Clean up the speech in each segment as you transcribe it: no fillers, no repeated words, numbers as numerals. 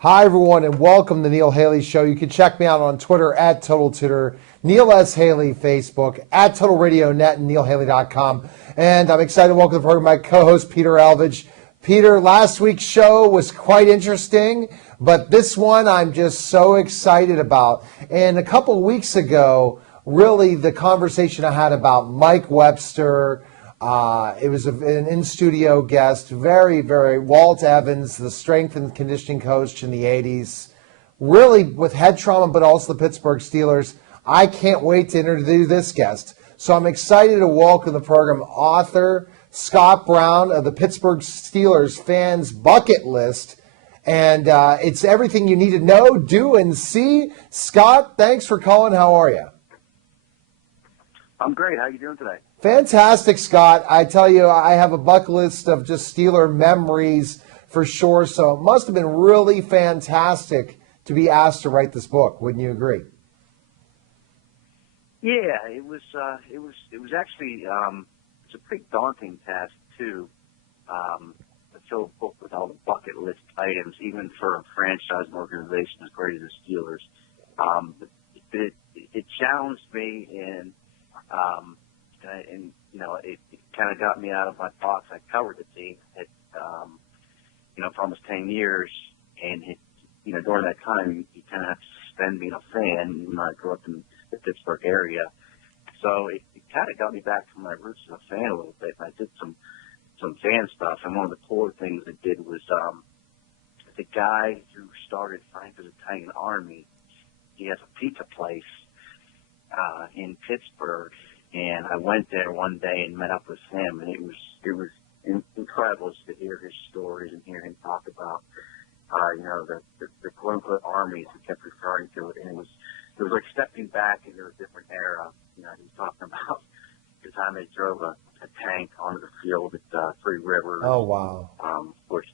Hi, everyone, and welcome to the Neil Haley Show. You can check me out on Twitter at Total Tutor, Neil S. Haley, Facebook, at Total Radio Net, and NeilHaley.com. And I'm excited to welcome to the program my co-host, Peter Alvidge. Peter, last week's show was quite interesting, but this one I'm just so excited about. And a couple of weeks ago, really the conversation I had about Mike Webster, it was an in-studio guest, very, very, Walt Evans, the strength and conditioning coach in the 80s, really with head trauma, but also the Pittsburgh Steelers. I can't wait to introduce this guest. So I'm excited to welcome the program author Scott Brown of the Pittsburgh Steelers Fans Bucket List. And it's everything you need to know, do, and see. Scott, thanks for calling. How are you? I'm great. How are you doing today? Fantastic, Scott. I tell you, I have a bucket list of just Steeler memories for sure. So it must have been really fantastic to be asked to write this book. Wouldn't you agree? Yeah, it was actually it's a pretty daunting task too. To fill a book with all the bucket list items, even for a franchise and organization as great as the Steelers. It challenged me and it kind of got me out of my box. I covered the team for almost 10 years, and during that time, you kind of have to suspend being a fan. I grew up in the Pittsburgh area, so it kind of got me back to my roots as a fan a little bit. I did some fan stuff, and one of the cooler things I did was the guy who started Frank's Italian Army. He has a pizza place in Pittsburgh, and I went there one day and met up with him, and it was incredible to hear his stories and hear him talk about the quote unquote armies. He kept referring to it, and it was like stepping back into a different era. He was talking about the time they drove a tank onto the field at Three Rivers. Oh, wow. Which,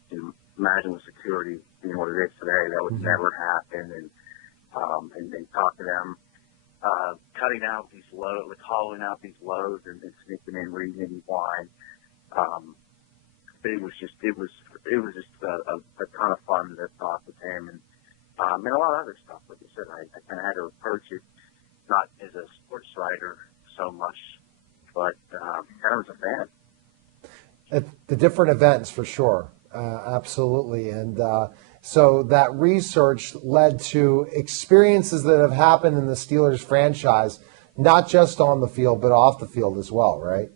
imagine with security being what it is today, that would never happen. And they talked to them, cutting out these loads, like hauling out these loads and sneaking in reading wine. It was just a ton of fun to talk with him and a lot of other stuff. Like you said, I kind of had to approach it not as a sports writer so much, but kind of as a fan. At the different events, for sure. Absolutely. And so that research led to experiences that have happened in the Steelers franchise, not just on the field, but off the field as well, right?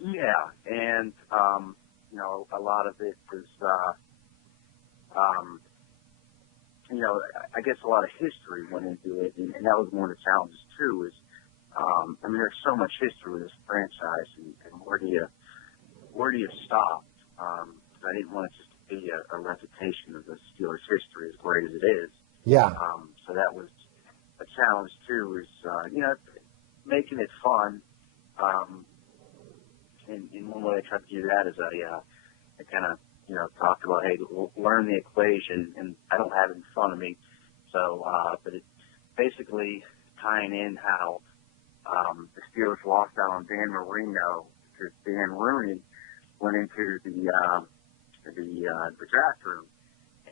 Yeah, and a lot of it was, I guess a lot of history went into it, and that was one of the challenges too. Is there's so much history with this franchise, and where do you stop? I didn't want it just to be a recitation of the Steelers' history, as great as it is. Yeah. So that was a challenge too. Is making it fun. And one way I tried to do that is I kind of talked about, hey, learn the equation, and I don't have it in front of me. So, but it basically tying in how the Steelers lost out on Dan Marino because Dan Rooney went into the draft room,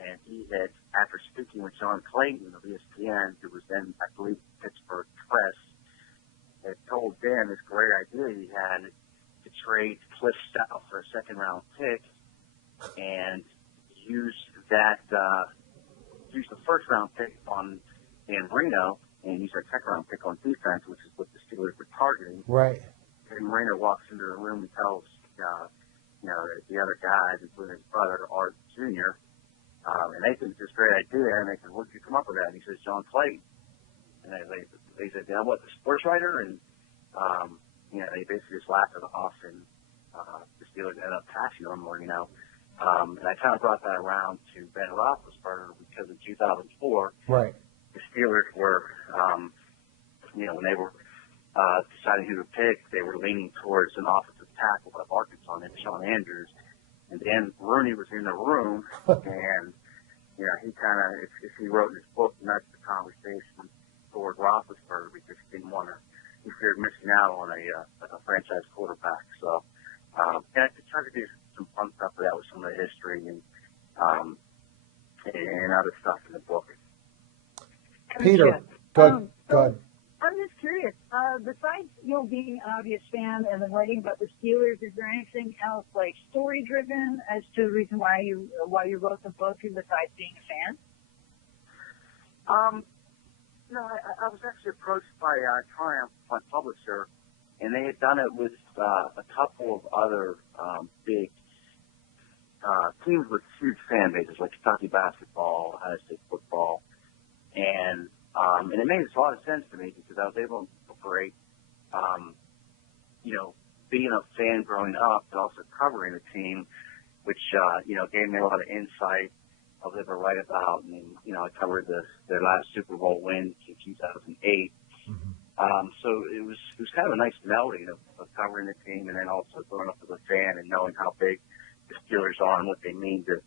and he had, after speaking with John Clayton of ESPN, who was then, I believe, Pittsburgh Press, had told Dan this great idea he had to trade Cliff Stout for a second-round pick and use the first-round pick on Dan Marino and use our second-round pick on defense, which is what the Steelers were targeting. Right. And Marino walks into the room and tells the other guys, including his brother, Art Jr., and they think it's this great idea, and they said, where did you come up with that? And he says, John Clayton. And they said, what, the sports writer? And, they basically just laughed it off, and the Steelers ended up passing on Marino. And I kind of brought that around to Ben Roethlisberger because in 2004, right, the Steelers were, when they were deciding who to pick, they were leaning towards an offensive tackle of Arkansas named Sean Andrews. And then Rooney was in the room, and, he kind of, if he wrote in his book, nudged the conversation toward Roethlisberger because he didn't want to, he feared missing out on a franchise quarterback. So, I tried to do some fun stuff with that with some of the history and um, and other stuff in the book. Peter, Gotcha. go ahead. So Go ahead. I'm just curious. Besides, being an obvious fan and then writing about the Steelers, is there anything else like story driven as to the reason why you wrote the book, besides being a fan? I was actually approached by Triumph, my publisher, and they had done it with a couple of other big teams with huge fan bases, like Kentucky basketball, Ohio State football, and it made a lot of sense to me because I was able to incorporate, being a fan growing up, but also covering the team, which gave me a lot of insight I was able to write about. And I covered their last Super Bowl win in 2008. So it was kind of a nice melding of covering the team and then also growing up as a fan and knowing how big the Steelers are and what they mean to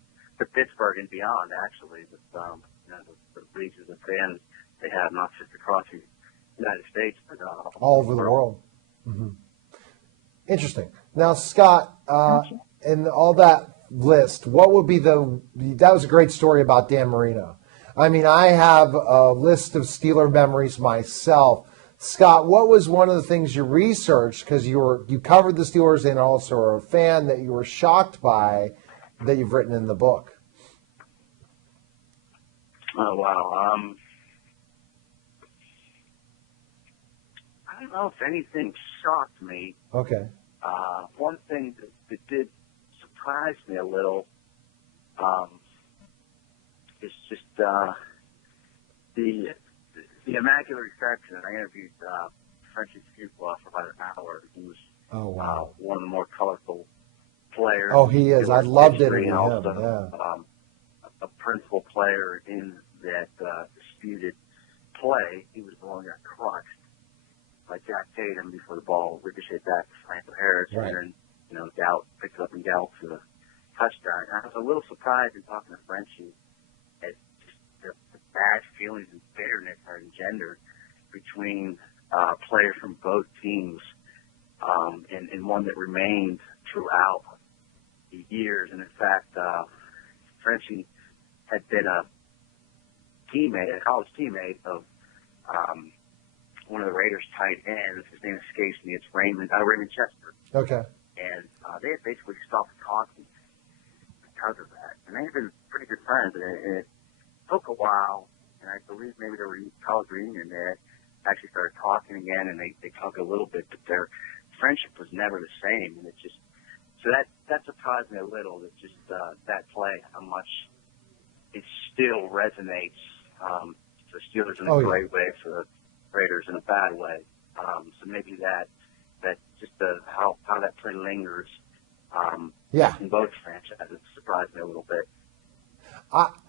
Pittsburgh and beyond, actually, with the reaches of fans they have, not just across the United States, but All over the world. Interesting. Now, Scott, in all that list, what would be that was a great story about Dan Marino. I mean, I have a list of Steeler memories myself. Scott, what was one of the things you researched, because you covered the Steelers and also are a fan, that you were shocked by that you've written in the book? Oh, wow. I don't know if anything shocked me. Okay. One thing that did surprise me a little is just the immaculate reception. I interviewed Frenchie Fuqua for about an hour. He was one of the more colorful players. Oh, he is. I loved it. And also Yeah. a principal player in that disputed play. He was the one that got crushed by Jack Tatum before the ball ricocheted back to Franco Harris, Right. and then Gallup picked it up and Gallup for the touchdown. And I was a little surprised in talking to Frenchie at just the bad feelings and bitterness are engendered between players from both teams, and one that remained throughout the years. And in fact, Frenchie had been a college teammate of one of the Raiders tight ends. His name escapes me. It's Raymond Chester. Okay. And they had basically stopped talking because of that. And they had been pretty good friends. And it took a while, and I believe maybe there were college reunion. They actually started talking again, and they talked a little bit, but their friendship was never the same. And so that surprised me a little, that just that play, how much it still resonates for Steelers in a great way, for the Raiders in a bad way. So maybe that just how that play lingers in both franchises surprised me a little bit.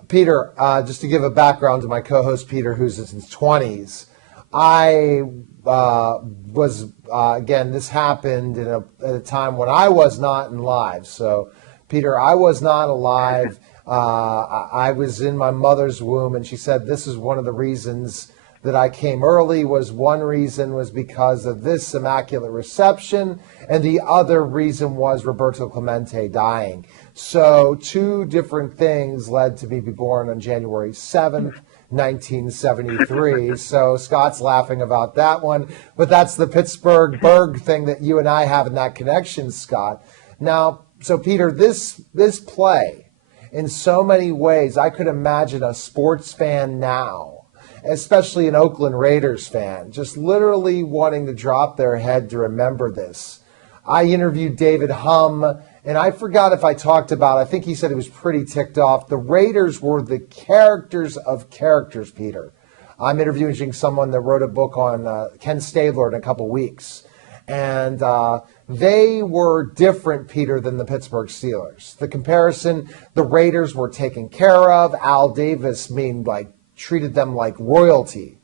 Peter, just to give a background to my co-host Peter, who's in his 20s, I was, again, this happened at a time when I was not in live. So, Peter, I was not alive. I was in my mother's womb, and she said this is one of the reasons that I came early. One reason was because of this immaculate reception, and the other reason was Roberto Clemente dying. So two different things led to me be born on January 7th, 1973. So Scott's laughing about that one, but that's the Pittsburgh thing that you and I have in that connection, Scott. Now, so Peter, this play, in so many ways, I could imagine a sports fan now, especially an Oakland Raiders fan, just literally wanting to drop their head to remember this. I interviewed David Humm, and I forgot if I talked about, I think he said he was pretty ticked off. The Raiders were the characters of characters, Peter. I'm interviewing someone that wrote a book on Ken Stabler in a couple weeks. And they were different, Peter, than the Pittsburgh Steelers. The comparison, the Raiders were taken care of. Al Davis treated them like royalty.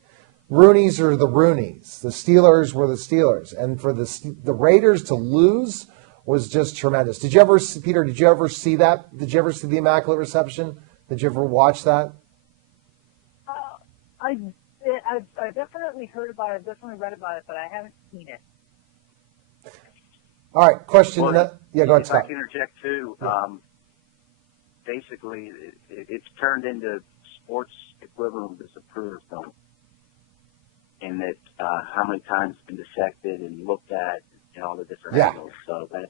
Roonies are the Roonies. The Steelers were the Steelers. And for the Raiders to lose was just tremendous. Peter, did you ever see that? Did you ever see the Immaculate Reception? Did you ever watch that? I definitely heard about it. I've definitely read about it, but I haven't seen it. All right, question. Well, yeah, go ahead, if I Scott. can interject too, basically it's turned into sports equivalent of disapproval film, in that how many times it's been dissected and looked at and all the different angles. So that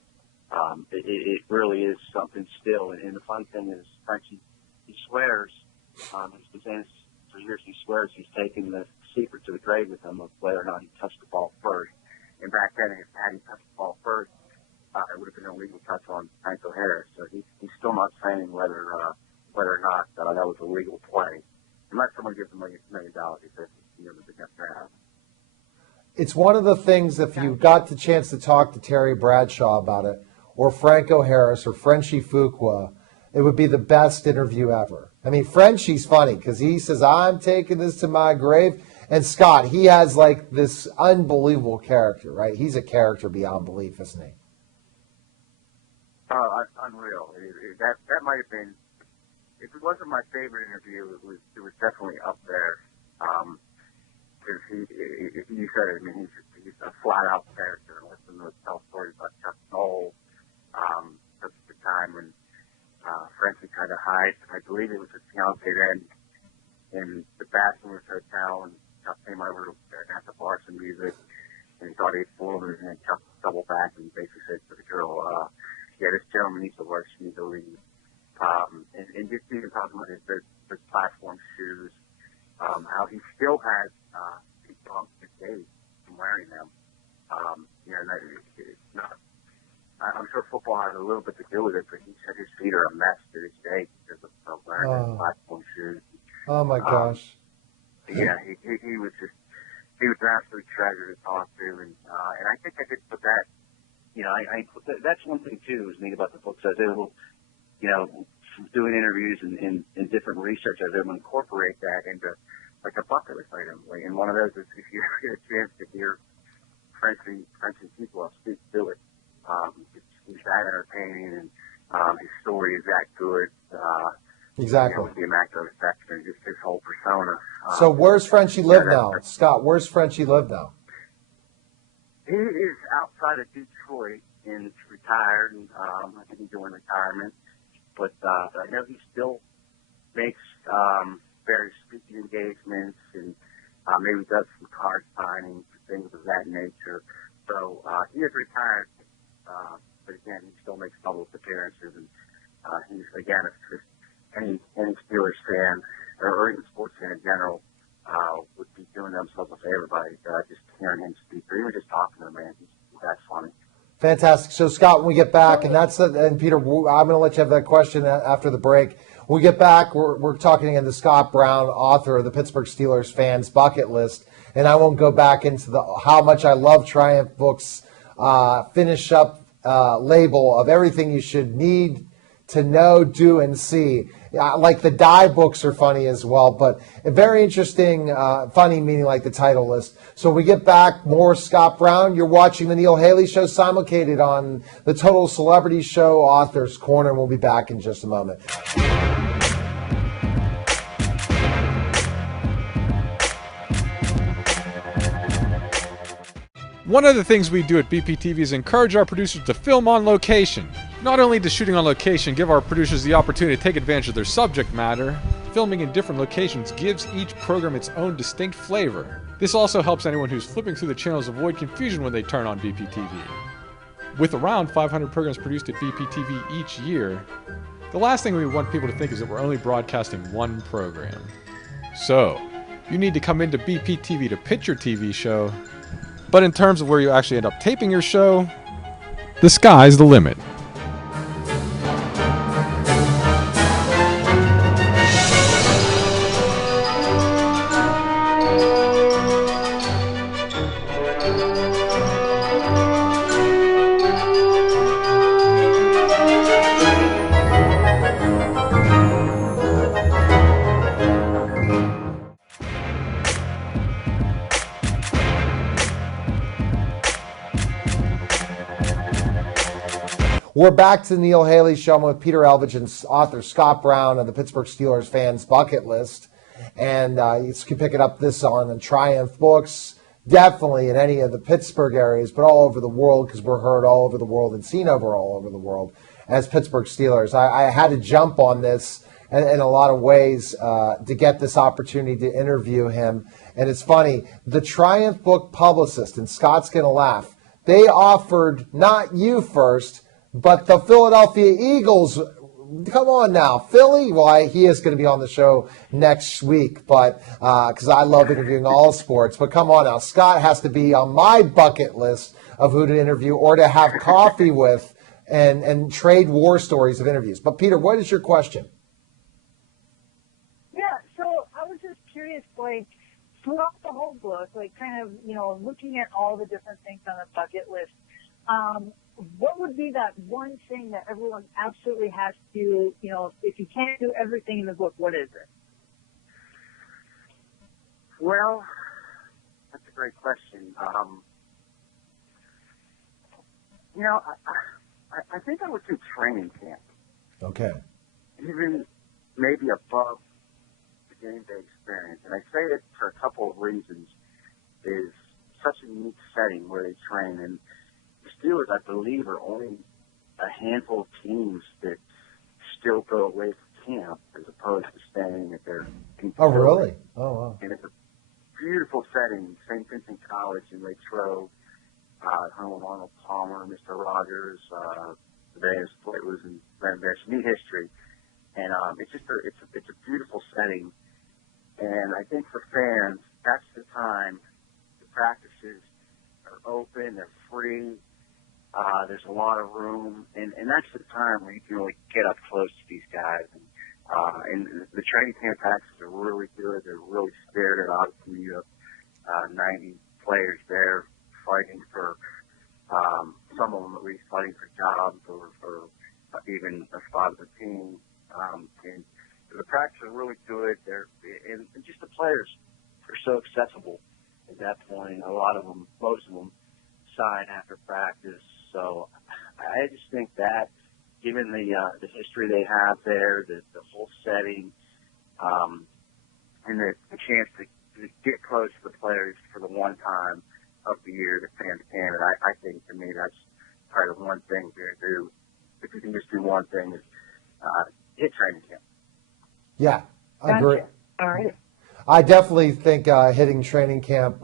it really is something still. And the fun thing is, Frenchie, he swears, he's been saying this for years, he swears he's taken the secret to the grave with him of whether or not he touched the ball first. And back then, if had he touched the ball first, it would have been an illegal touch on Franco Harris. So he's still not saying whether or not that was a legal play. Unless someone gives him $1 million, he says he's never been kept out. It's one of the things, if you got the chance to talk to Terry Bradshaw about it, or Franco Harris, or Frenchie Fuqua, it would be the best interview ever. I mean, Frenchie's funny because he says, I'm taking this to my grave. And Scott, he has like this unbelievable character, right? He's a character beyond belief, isn't he? Unreal. That might have been, if it wasn't my favorite interview, it was definitely up there. Because he said it, I mean, he's a flat out character. Listen to tell stories about Chuck Noll. That's the time when Frenchie tried to hide, I believe it was his fiance then, in the bathroom of his hotel, and Chuck came over to have to bar some music, and he thought he'd fooled him, and then Chuck doubled back and basically said to the girl, yeah, this gentleman needs to work, she needs to leave. And just even talking about his platform shoes, how he still has these bumps today from wearing them. It's not, I'm sure football has a little bit to do with it, but he said his feet are a mess to this day because of wearing his platform shoes. Oh, my gosh. Yeah, he was an absolute treasure to talk to, and I think I did put that. That's one thing too is neat about the book. So I was able, doing interviews and different research, I was able to incorporate that into like a bucket list item. And one of those is if you get a chance to hear Frenchie people speak to it. He's that entertaining, and his story is that good. Exactly. With the immaculate reception, just his whole persona. So where's Frenchie live now? Scott, where's Frenchie live now? He is outside of Detroit and retired, and I think he's doing retirement. But I know he still makes various speaking engagements, and maybe does some card signings, things of that nature. So he is retired, but again, he still makes public appearances, and he's, again, if any Steelers fan, or even sports fan in general, would be doing themselves a favor by just hearing him speak, or even just talking to him, man. He's that funny. Fantastic. So, Scott, when we get back, and Peter, I'm going to let you have that question after the break. When we get back, we're talking again to Scott Brown, author of the Pittsburgh Steelers Fans Bucket List, and I won't go back into how much I love Triumph Books' finish up label of everything you should need to know, do, and see. Like the die books are funny as well, but very interesting, funny meaning like the title list. So when we get back, more Scott Brown. You're watching the Neil Haley Show, simulcated on the Total Celebrity Show Authors Corner, and we'll be back in just a moment. One of the things we do at BPTV is encourage our producers to film on location. Not only does shooting on location give our producers the opportunity to take advantage of their subject matter, filming in different locations gives each program its own distinct flavor. This also helps anyone who's flipping through the channels avoid confusion when they turn on BPTV. With around 500 programs produced at BPTV each year, the last thing we want people to think is that we're only broadcasting one program. So, you need to come into BPTV to pitch your TV show, but in terms of where you actually end up taping your show, the sky's the limit. We're back to the Neil Haley Show. I'm with Peter Elvidge and author Scott Brown of the Pittsburgh Steelers Fans Bucket List. And you can pick it up this on Triumph Books, definitely in any of the Pittsburgh areas, but all over the world, because we're heard all over the world and seen all over the world. as Pittsburgh Steelers. I had to jump on this in a lot of ways to get this opportunity to interview him. And it's funny, the Triumph Book publicist, and Scott's going to laugh, they offered not you first, but the Philadelphia Eagles. Come on now, Philly. Well, he is going to be on the show next week, but because I love interviewing all sports. But come on now, Scott has to be on my bucket list of who to interview or to have coffee with and trade war stories of interviews. But Peter, what is your question? Yeah, so I was just curious, like, throughout the whole book, like, kind of, looking at all the different things on the bucket list, what would be that one thing that everyone absolutely has to, if you can't do everything in the book, what is it? Well, that's a great question. I think I would do training camp. Okay. Even maybe above the game day experience. And I say it for a couple of reasons. Is such a unique setting where they train. And the Steelers, I believe, are only a handful of teams that still go away from camp as opposed to staying at their team. Oh, really? Oh, wow. And it's a beautiful setting. St. Vincent College in Latrobe, home of Arnold Palmer, Mr. Rogers, the various players and there's neat history. And it's just it's a beautiful setting. And I think for fans, that's the time. The practices are open, they're free. There's a lot of room, and that's the time where you can really get up close to these guys. And the training camp practices are really good. They're really spirited. Obviously, you have 90 players there fighting for, some of them at least fighting for jobs or even a spot of the team. And the practices are really good. And just the players are so accessible at that point. A lot of them, most of them, sign after practice. So I just think that, given the history they have there, the whole setting, and the chance to get close to the players for the one time of the year that fans can, and I think, to me, that's probably the one thing to do. If you can just do one thing, is hit training camp. Yeah, I agree. All right. I definitely think hitting training camp,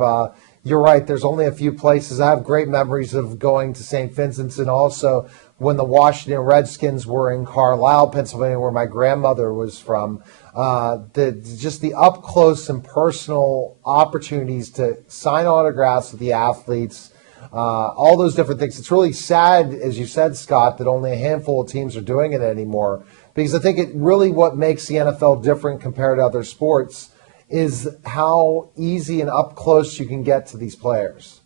you're right, there's only a few places. I have great memories of going to St. Vincent's, and also when the Washington Redskins were in Carlisle, Pennsylvania, where my grandmother was from. Just the up close and personal opportunities to sign autographs with the athletes, all those different things. It's really sad, as you said, Scott, that only a handful of teams are doing it anymore, because I think it really what makes the NFL different compared to other sports is how easy and up close you can get to these players.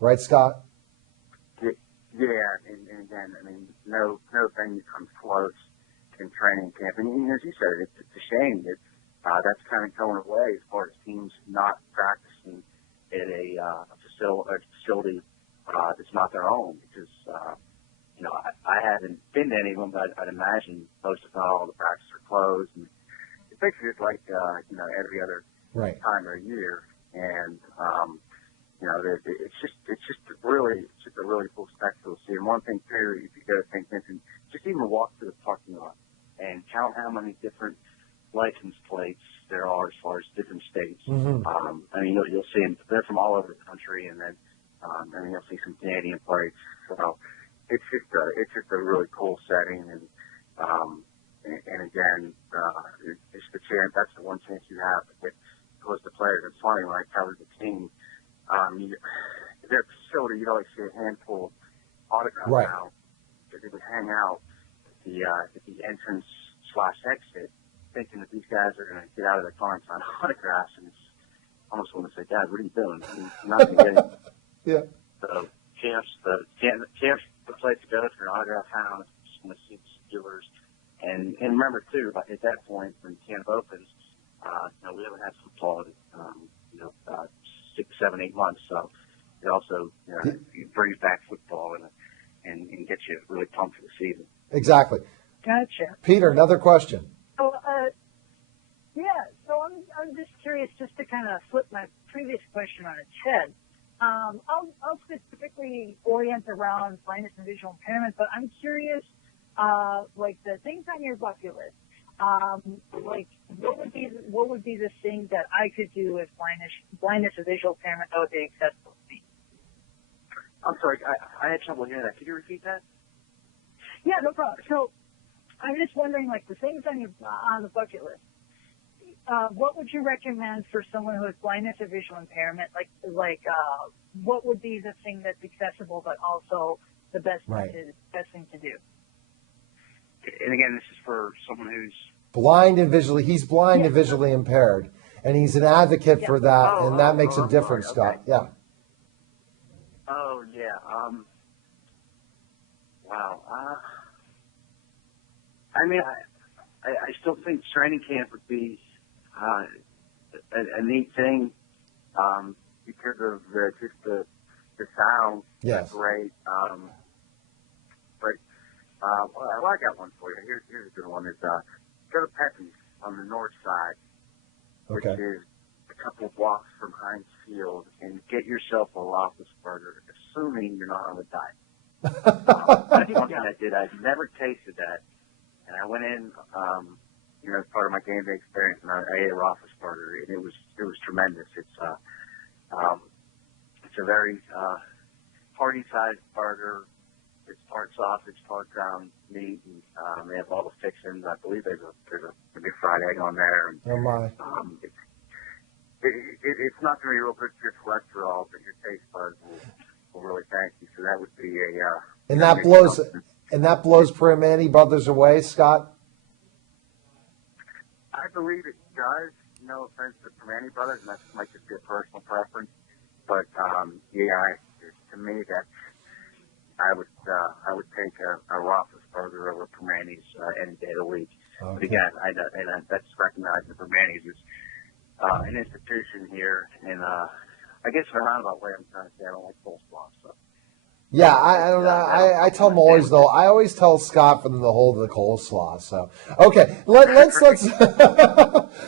Right, Scott? Yeah, and again, I mean, no thing comes close in training camp. And as you said, it's a shame that that's kind of going away as far as teams not practicing at a facility that's not their own. Because, I haven't been to any of them, but I'd imagine most, if not all, the practices are closed. And it's basically just like, every other time of year. And, it's just a really cool spectacle to see. And one thing too, if you go to St. Vincent, just even walk through the parking lot and count how many different license plates there are as far as different states. Mm-hmm. You'll see them. They're from all over the country, and then you'll see some Canadian plates. So it's just a really cool setting, and again, it's the chance. That's the one chance you have to get close to players. It's funny, when I covered the team, their facility, you'd always see a handful of autographs out, that they would hang out at the entrance / exit, thinking that these guys are going to get out of their car and sign autographs, and it's almost want to say, Dad, what are you doing? You're not going to get it. Yeah. So camps the place to go for an autograph house, just want to see the Steelers. And remember, too, at that point, when camp opens, we haven't had football in 6, 7, 8 months. So it also brings back football and gets you really pumped for the season. Exactly. Gotcha. Peter, another question. So, so I'm just curious, just to kind of flip my previous question on its head. I'll specifically orient around blindness and visual impairment, but I'm curious, like the things on your bucket list. Like what would be the thing that I could do if blindness or visual impairment that would be accessible to me? I'm sorry, I had trouble hearing that. Could you repeat that? Yeah, no problem. So I'm just wondering, like the things on the bucket list. What would you recommend for someone who has blindness or visual impairment? What would be the thing that's accessible but also the best thing to do? And again, this is for someone who's Blind and visually, he's blind and visually impaired, and he's an advocate for that, and that makes a difference, sorry. Scott. Yeah. Oh yeah. Wow. I mean, I still think training camp would be a neat thing because of just the sound. Yes. Great. But well, I got one for you. Here's a good one. Is go to Pepe's on the north side, which Okay. is a couple of blocks from Heinz Field, and get yourself a Roethlisberger, assuming you're not on a diet. That's one thing I did. I'd never tasted that, and I went in, as part of my game day experience, and I ate a Roethlisberger, and it was tremendous. It's a very party-sized burger. It's part sausage, part ground meat, and they have all the fixings. I believe there's a big fried egg on there. And, Oh my. it's not going to be real good for your cholesterol, but your taste buds will really thank you. So that would be And that blows Primanti Brothers away, Scott. I believe it does. No offense to Primanti Brothers, and that might just be a personal preference. But to me, I would take a Roethlisberger over Primanti's any day of the week. Okay. But again, that's recognized that Primanti's is an institution here, and I guess in a roundabout way, I'm trying to say I don't like coleslaw. So. Yeah, I don't know. I tell them always though. I always tell Scott for them to hold the coleslaw. So okay, let's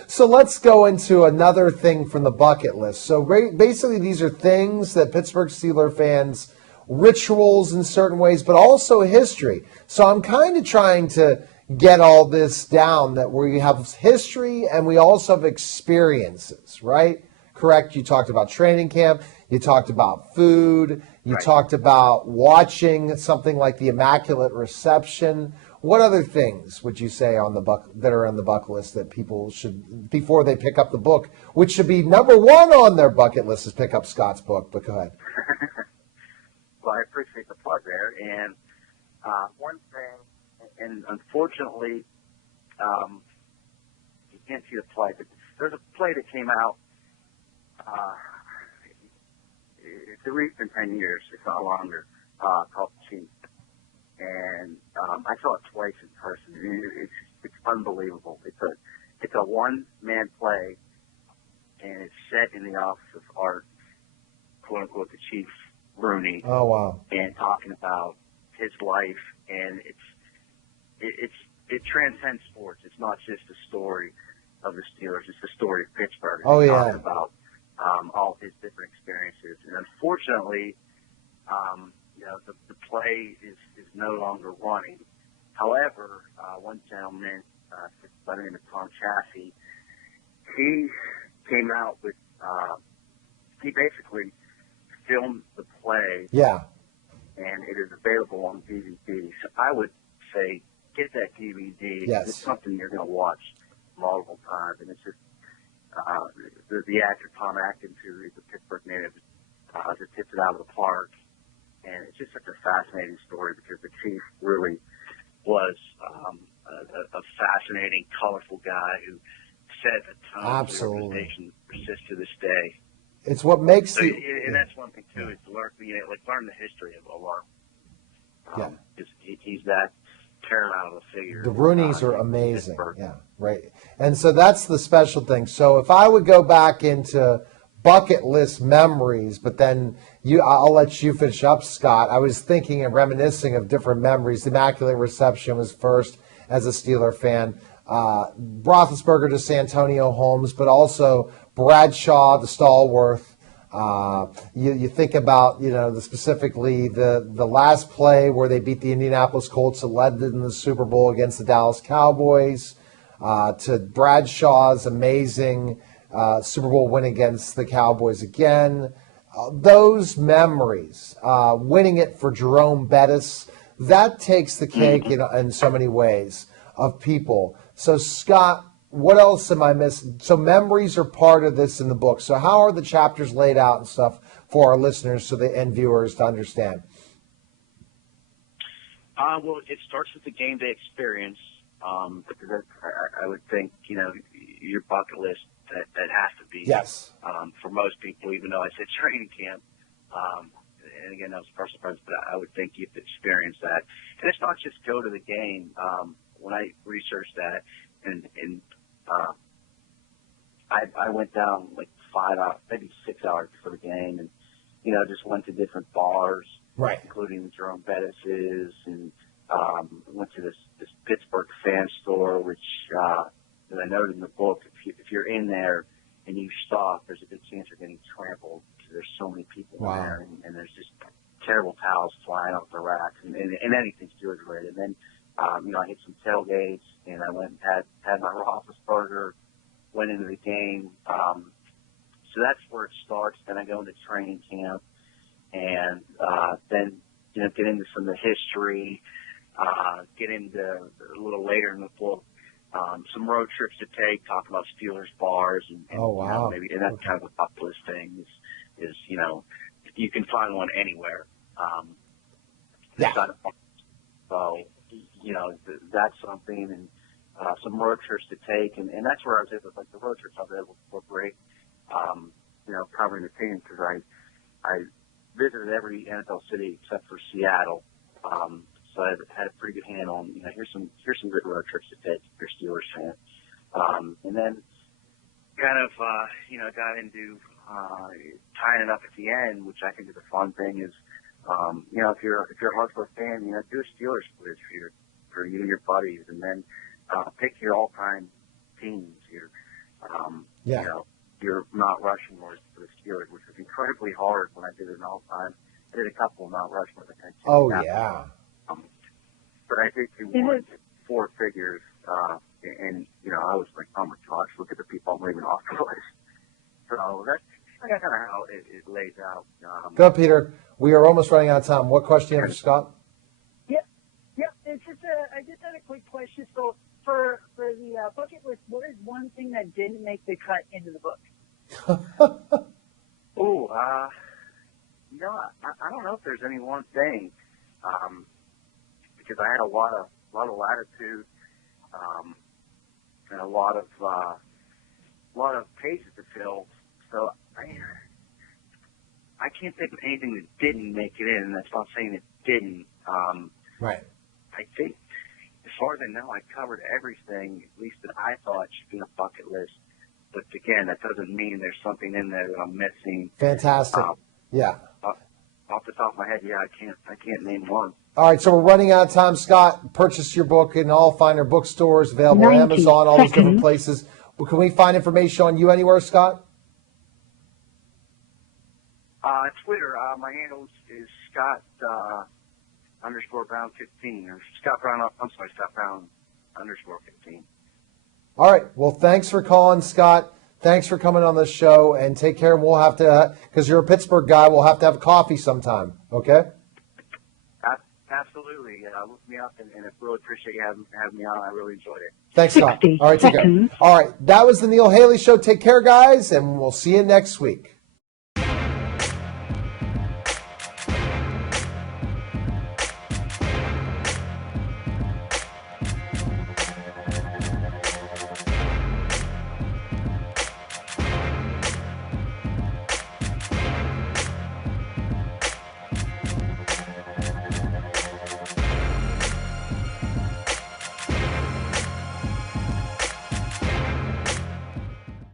so let's go into another thing from the bucket list. So basically, these are things that Pittsburgh Steelers fans, rituals in certain ways, but also history. So I'm kind of trying to get all this down that we have history and we also have experiences, right? Correct. You talked about training camp. You talked about food. You talked about watching something like the Immaculate Reception. What other things would you say on that are on the bucket list that people should, before they pick up the book, which should be number one on their bucket list, is pick up Scott's book? But go ahead. Well, I appreciate the plug there. And one thing, and unfortunately, you can't see the play, but there's a play that came out. It's at least been 10 years, if not longer, called Chief. And I saw it twice in person. It's unbelievable. It's a one-man play, and it's set in the office of art, quote unquote, the Chief Rooney. Oh wow! And talking about his life, and it transcends sports. It's not just a story of the Steelers; it's the story of Pittsburgh. Oh yeah. Talking about all his different experiences, and unfortunately, the play is no longer running. However, one gentleman by the name of Tom Chaffee, he came out with he basically filmed the play. Yeah. And it is available on DVD. So I would say get that DVD. Yes. It's something you're going to watch multiple times, and it's just the actor Tom Atkins, who is a Pittsburgh native, just hits it out of the park, and it's just such a fascinating story because the Chief really was a fascinating, colorful guy who set a tone of the organization persists to this day. It's what makes and that's one thing too, is to learn, learn the history of our. He's that paramount of a figure. The Rooneys are amazing. Yeah, right. And so that's the special thing. So if I would go back into bucket list memories, but then I'll let you finish up, Scott. I was thinking and reminiscing of different memories. The Immaculate Reception was first as a Steeler fan. Roethlisberger to Santonio Holmes, but also Bradshaw to Stallworth. You think about, specifically the last play where they beat the Indianapolis Colts that led in the Super Bowl against the Dallas Cowboys, to Bradshaw's amazing Super Bowl win against the Cowboys again. Those memories, winning it for Jerome Bettis, that takes the cake in so many ways of people. So, Scott, what else am I missing? So memories are part of this in the book. So how are the chapters laid out and stuff for our listeners and viewers to understand? Well, it starts with the game day experience, because I would think, your bucket list, that has to be, Yes. For most people, even though I said training camp. And again, that was personal preference, but I would think you'd experience that. And it's not just go to the game. When I researched that, and I went down like 5 hours, maybe 6 hours before the game, and just went to different bars, Right, including Jerome Bettis's, and went to this Pittsburgh fan store, which as I noted in the book, if you're in there and you stop, there's a good chance you're getting trampled because there's so many people in there, and there's just terrible towels flying off the racks and anything Steelers related. And then I hit some tailgates, and I went and had my Roethlisberger, went into the game. So that's where it starts. Then I go into training camp, and then get into some of the history, get into a little later in the book, some road trips to take, talk about Steelers bars, and Oh, wow. maybe, and that's kind of a bucket list thing is you can find one anywhere. Yeah. So, that's something, and some road trips to take, and that's where I was able, like the road trips I was able to incorporate, covering the team, because I visited every NFL city except for Seattle. So I had a pretty good handle on, here's some good road trips to take if you're a Steelers fan. And then kind of, got into tying it up at the end, which I think is a fun thing, is, if you're a hardcore fan, do a Steelers quiz for you and your buddies, and then pick your all-time teams. Your Mount Rushmore for the Steelers, which was incredibly hard when I did it all-time. I did a couple of Mount Rushmore. Oh, yeah. But I think you won 4 figures, and I was like, oh my gosh, look at the people I'm leaving off the list. So that's kind of how it lays out. Go, Peter. We are almost running out of time. What question do you have for Scott? Yeah. It's just I just had a quick question. So for the bucket list, what is one thing that didn't make the cut into the book? I don't know if there's any one thing, because I had a lot of latitude, and a lot of pages to fill. So I can't think of anything that didn't make it in, and that's not saying it didn't. Right. I think, as far as I know, I covered everything, at least that I thought should be on a bucket list. But again, that doesn't mean there's something in there that I'm missing. Fantastic. Yeah. Off the top of my head, I can't name one. All right, so we're running out of time. Scott, purchase your book in all finer bookstores, available on Amazon, all those different places. Well, can we find information on you anywhere, Scott? Twitter, my handle is Scott _Brown15, or Scott Brown _15. All right. Well, thanks for calling, Scott. Thanks for coming on the show, and take care. And we'll have to, because you're a Pittsburgh guy, we'll have to have coffee sometime. Okay? Absolutely. Look me up, and I really appreciate you having me on. I really enjoyed it. Thanks, Scott. All right, take care. All right. That was the Neil Haley Show. Take care, guys, and we'll see you next week.